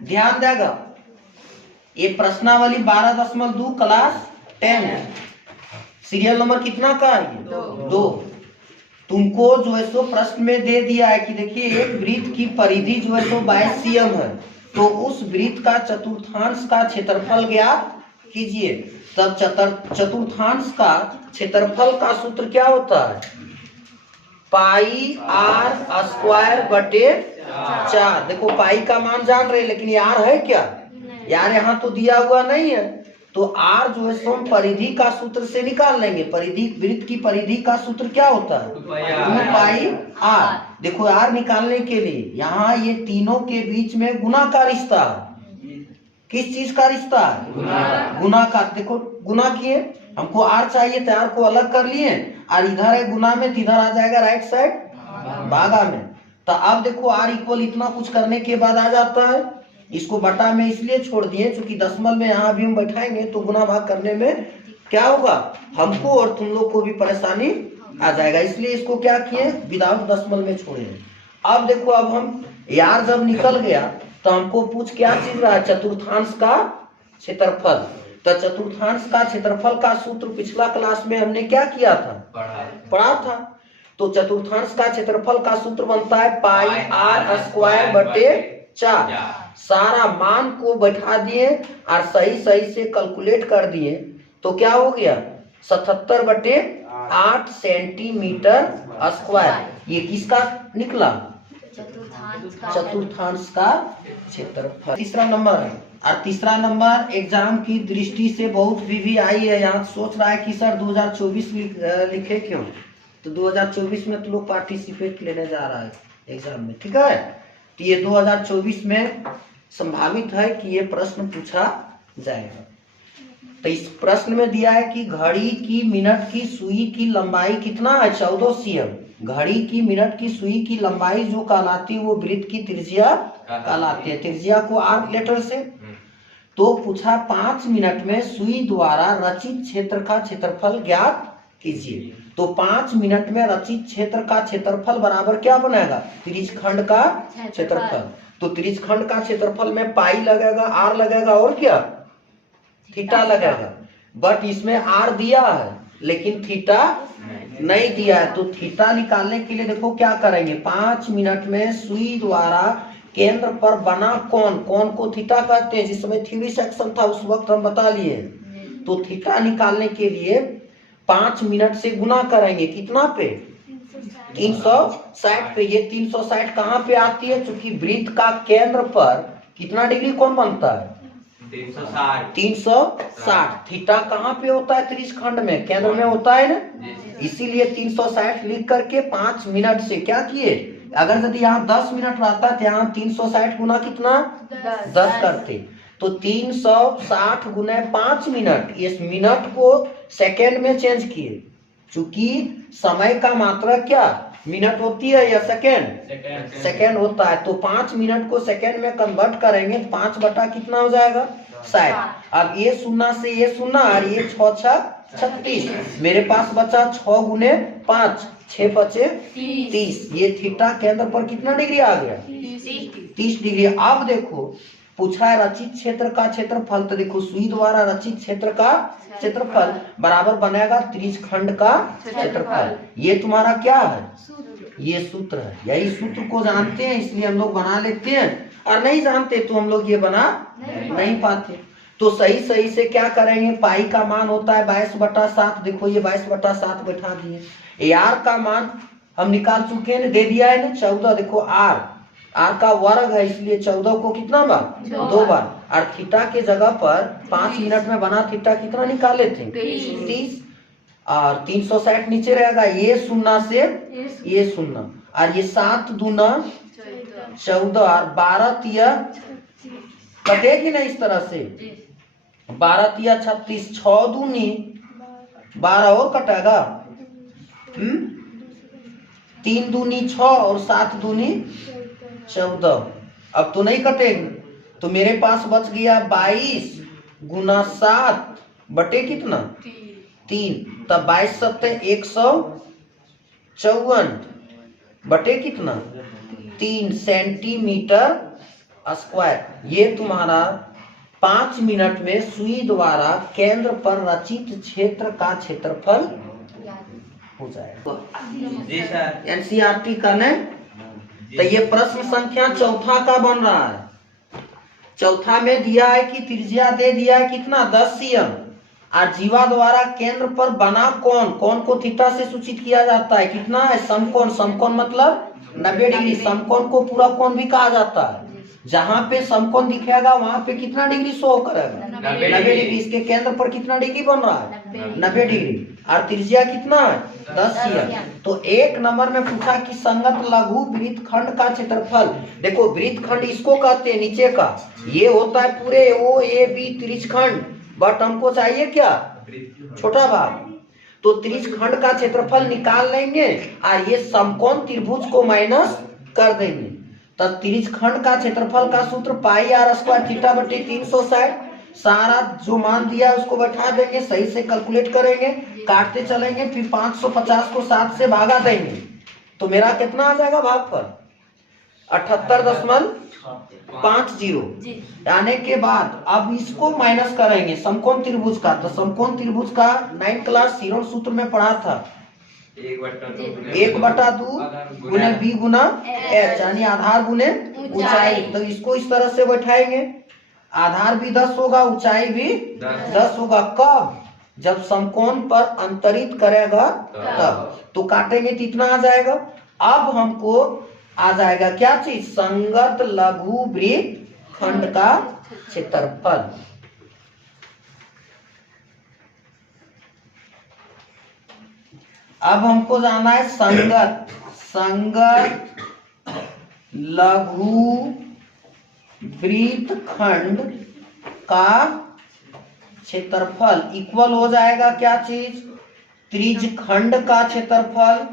ध्यान देगा, ये प्रश्नावली 12.2 क्लास 10 सीरियल नंबर कितना का है? 2। तुमको जो है सो प्रश्न में दे दिया है कि देखिए एक वृत्त की परिधि जो है सो 22 cm है, तो उस वृत्त का चतुर्थांश का क्षेत्रफल ज्ञात कीजिए। तब चतुर्थांश का क्षेत्रफल का सूत्र क्या होता है? पाई आर स्क्वायर बटे 4। देखो पाई का मान जान रहे, लेकिन ये आर है क्या? यार यहाँ तो दिया हुआ नहीं है, तो आर जो है सो परिधि का सूत्र से निकाल लेंगे। परिधि वृत्त की परिधि का सूत्र क्या होता है? 2 पाई आर। देखो आर निकालने के लिए यहाँ ये तीनों के बीच में गुना का रिश्ता है। किस चीज का रिश्ता है? गुना का। देखो गुना किए, हमको आर चाहिए तो आर को अलग कर लिए, और इधर है गुना में, तो इधर आ जाएगा राइट साइड भागा में। तो अब देखो आर इक्वल इतना कुछ करने के बाद आ जाता है, इसको बटा में इसलिए छोड़ दिए क्योंकि दशमलव में यहाँ भी हम बैठाएंगे तो गुना भाग करने में क्या होगा, हमको और तुम लोग को भी परेशानी आ जाएगा, इसलिए इसको क्या किए, विदाउट दशमलव में छोड़े। अब देखो अब हम यार जब निकल गया तो हमको पूछ क्या चीज रहा है? चतुर्थांश का क्षेत्रफल। तो चतुर्थांश का क्षेत्रफल का सूत्र पिछला क्लास में हमने क्या किया था? पढ़ा था। तो चतुर्थांश का क्षेत्रफल का सूत्र बनता है पाई आर स्क्वायर बटे 4। सारा मान को बैठा दिए और सही सही से कैलकुलेट कर दिए, तो क्या हो गया? 77 बटे 8 सेंटीमीटर स्क्वायर। ये किसका निकला? चतुर्थांश का क्षेत्रफल। तीसरा नंबर है, और तीसरा नंबर एग्जाम की दृष्टि से बहुत भी आई है। यहाँ सोच रहा है कि सर 2024 लिखे क्यों? तो 2024 में तो लोग पार्टिसिपेट लेने जा रहा है एग्जाम में, ठीक है? तो ये 2024 में संभावित है कि ये प्रश्न पूछा जाएगा। तो इस प्रश्न में दिया है कि घड़ी की मिनट की सुई की लंबाई कितना है? 14 cm। घड़ी की मिनट की सुई की लंबाई जो कहलाती है वो वृत्त की त्रिज्या कहलाती है। त्रिज्या को आर लेटर से। तो पूछा 5 मिनट में सुई द्वारा रचित क्षेत्र का क्षेत्रफल ज्ञात कीजिए। तो 5 मिनट में रचित क्षेत्र का क्षेत्रफल बराबर क्या बनेगा? त्रिज्यखंड का क्षेत्रफल। तो त्रिज्यखंड का क्षेत्रफल में पाई लगेगा, आर लगेगा और क्या? थीटा लगेगा। बट इसमें आर दिया है लेकिन थीटा नहीं दिया है, तो थीटा निकालने के लिए देखो क्या करेंगे? 5 मिनट में सुई द्वारा केंद्र पर बना कोण, कोण को थीटा कहते हैं। जिस समय थ्योरी सेक्शन था उस वक्त हम बता लिए। तो थीटा निकालने के लिए 5 मिनट से गुना करेंगे, कितना पे? 360 पे। ये 360 कहाँ पे आती है? क्योंकि वृत्त का केंद्र पर कितना डिग्री कोण बनता है? 360। थीटा कहाँ पे होता है? त्रिज्यखंड में, केंद्र में होता है ना, इसीलिए 360 लिख करके 5 मिनट से क्या किए? अगर यदि यहाँ 10 मिनट रहता तो यहाँ 360 गुना कितना? 10 करते। तो 360 गुना 5 मिनट, इस मिनट को सेकेंड में चेंज किए, चूंकि समय का मात्रा क्या मिनट होती है या सेकेंड? सेकेंड होता है। तो 5 मिनट को सेकेंड में कन्वर्ट करेंगे, 5 बटा कितना हो जाएगा? 60। अब ये शून्य से ये शून्य और ये 6 6 36। मेरे पास बचा 6 गुने 5, 6 बचे 30। ये थीटा केंद्र पर कितना डिग्री आ गया? 30 डिग्री। अब देखो पूछा है रचित क्षेत्र का क्षेत्रफल, तो देखो सुई द्वारा रचित क्षेत्र का क्षेत्रफल बराबर बनेगा त्रिज्यखंड का क्षेत्रफल। ये तुम्हारा क्या है? ये सूत्र है। यही सूत्र को जानते हैं इसलिए हम लोग बना लेते हैं, और नहीं जानते तो हम लोग ये बना नहीं पाते। तो सही सही से क्या करेंगे? पाई का मान होता है 22/7। देखो ये 22/7 बैठा दिए। आर का मान हम निकाल चुके हैं, दे दिया है ना 14। देखो आर का वर्ग है इसलिए 14 को कितना बार? 2 बार। और थीटा के जगह पर 5 मिनट में बना थीटा कितना निकाले थे? 30। और 360 नीचे रहेगा, ये शून्य से ये शून्य, और ये 7 दूना 14 और 12 तिया कटेगी ना इस तरह से, 12 तिया 36, 6 दूनी 12 और कटेगा, 3 दूनी 6 और 7 दूनी 14। अब तो नहीं कटेगी, तो मेरे पास बच गया 22 गुना 7 बटे कितना? 3। तब 22 7 154 बटे कितना? 3 सेंटीमीटर स्क्वायर। ये तुम्हारा 5 मिनट में सुई द्वारा केंद्र पर रचित क्षेत्र का क्षेत्रफल हो जाएगा। एनसीईआरटी का ने तो ये प्रश्न संख्या चौथा का बन रहा है। चौथा में दिया है कि त्रिज्या दे दिया है कितना 10 cm और जीवा द्वारा केंद्र पर बना कोण को थीटा से सूचित किया जाता है कितना है समकोण। समकोण मतलब 90 डिग्री। समकोण को पूरा कोण भी कहा जाता है। जहां पे समकोण दिखेगा वहां पे कितना डिग्री शो करेगा 90 डिग्री। इसके केंद्र पर कितना डिग्री बन रहा है 90 डिग्री और त्रिज्या कितना है 10 cm। तो एक नंबर में पूछा कि संगत लघु वृत्तखंड का क्षेत्रफल। देखो वृत्तखंड इसको कहते हैं नीचे का, ये होता है पूरे ओ ए बी त्रिज्यखंड, बट हमको चाहिए क्या छोटा भाग। तो त्रिज्यखंड का क्षेत्रफल निकाल लेंगे और ये समकोण त्रिभुज को माइनस कर देंगे। तो त्रिज्यखंड का क्षेत्रफल का सूत्र पाई आर स्क्वायर थीटा बटे 360। सारा जो मान दिया है उसको बैठा देंगे, सही से कैलकुलेट करेंगे, काटते चलेंगे, फिर 550 को 7 से भागा देंगे तो मेरा कितना आ जाएगा भाग पर 78.50। आने के बाद अब इसको माइनस करेंगे समकोण त्रिभुज का। तो समकोण त्रिभुज का 9 क्लास सीरोन सूत्र में पढ़ा था 1/2 गुने बी गुना एच यानी आधार गुने ऊंचाई। तो इसको इस तरह से बैठाएंगे, आधार भी 10 होगा ऊंचाई भी 10 होगा। कब जब समकोण पर अंतरित करेगा तब। तो काटेंगे तो इतना आ जाएगा। अब हमको आ जाएगा क्या चीज संगत लघु वृत्तखंड का क्षेत्रफल। अब हमको जाना है संगत लघु वृत्तखंड का क्षेत्रफल इक्वल हो जाएगा क्या चीज त्रिज्यखंड का क्षेत्रफल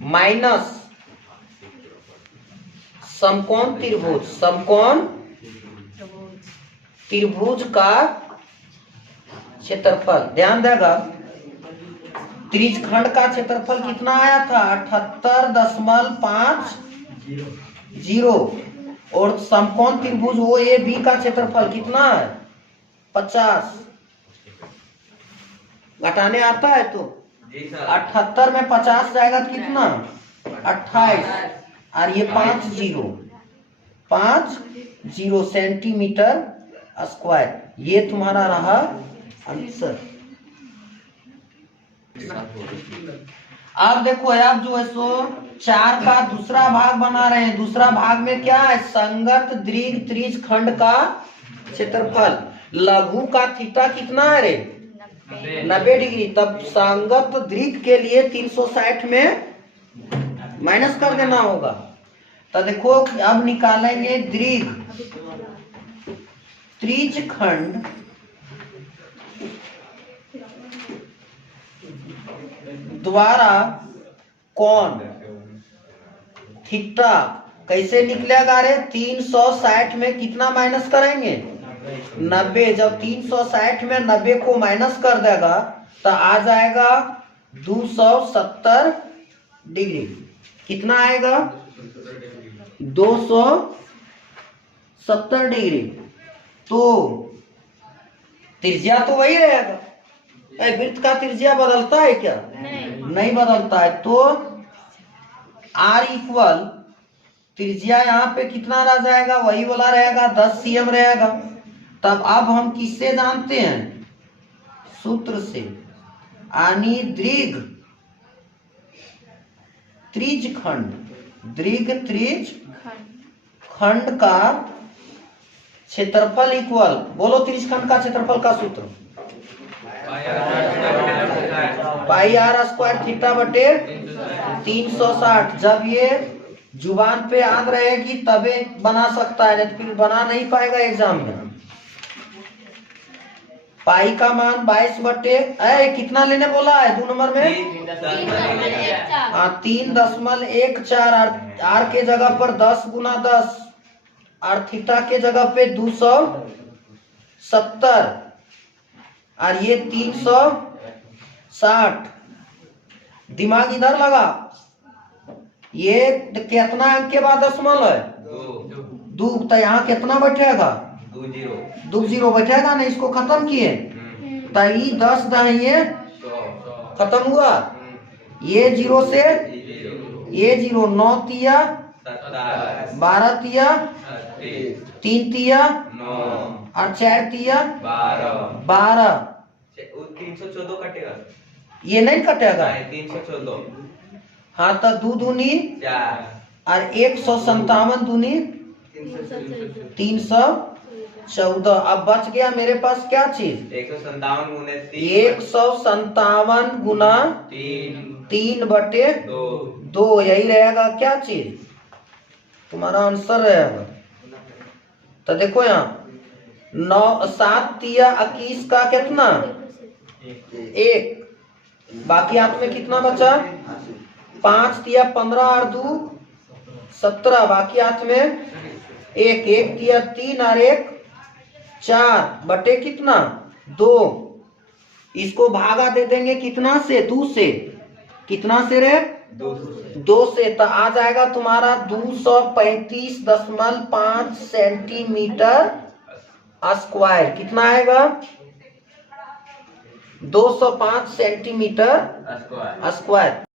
माइनस समकोण त्रिभुज। समकोण त्रिभुज का क्षेत्रफल। ध्यान देगा त्रिज्यखंड का क्षेत्रफल कितना आया था 78.50 और समकोण त्रिभुज ओ ए बी का क्षेत्रफल कितना है 50। घटाने आता है तो 78 में 50 जाएगा तो कितना 28 और ये 50 सेंटीमीटर स्क्वायर। ये तुम्हारा रहा आंसर। अब देखो आप जो है सो 4 का दूसरा भाग बना रहे हैं। दूसरा भाग में क्या है संगत दीर्घ त्रिज्यखंड का क्षेत्रफल। लघु का थीटा कितना है रे 90 डिग्री। तब संगत दीर्घ के लिए 360 में माइनस कर देना होगा। तो देखो अब निकालेंगे दीर्घ त्रिज्यखंड द्वारा कोण थीटा कैसे निकलेगा रे 360 में कितना माइनस करेंगे 90। जब 360 में 90 को माइनस कर देगा तो आ जाएगा 270 डिग्री। कितना आएगा 270 डिग्री। तो त्रिज्या तो वही रहेगा। वृत्त का त्रिज्या बदलता है क्या नहीं बदलता है। तो R इक्वल त्रिज्या यहाँ पे कितना रह जाएगा वही वाला रहेगा 10 cm रहेगा। तब अब हम किससे जानते हैं सूत्र से यानी दीर्घ त्रिज्यखंड का क्षेत्रफल इक्वल बोलो त्रिज्यखंड का क्षेत्रफल का सूत्र पाई आर स्क्वायर थीटा बटे 360। जब ये जुबान पे याद रहेगी तबे बना सकता है, नहीं तो फिर बना नहीं पाएगा एग्जाम में। पाई का मान 22 बटे कितना लेने बोला है 2 नंबर में 3.14। आर के जगह पर 10 गुना 10 और थीटा के जगह पे 270 और ये 360। दिमाग इधर लगा ये कितना अंक के बाद दशमलव है? दो। तो यहाँ कितना बैठेगा? 2 0 बैठेगा ना, इसको खत्म किए तो ये 10 दहिए खत्म हुआ। ये 0 से ये 0, 9 तिया 12 तिया 3 तिया और 4 तिया 12। 314 कटेगा, ये नहीं कटेगा। 314। हाँ तो 2 दूनी 4 और 157 दूनी 314। अब बच गया मेरे पास क्या चीज? 157 गुने 157 गुना 3/2। यही रहेगा क्या चीज? तुम्हारा आंसर रहेगा। तो देखो यहाँ 9 7 तिया 21 का कितना? 1। बाकी हाथ में कितना बचा? 5 तिया 15 और 2 17। बाकी हाथ में 1 तिया 3 और 1 4 बटे कितना? 2। इसको भागा दे देंगे कितना से? 2 से। कितना से रे? 2 से। तो आ जाएगा तुम्हारा 235.5 सेंटीमीटर स्क्वायर। कितना आएगा? 205 सेंटीमीटर स्क्वायर।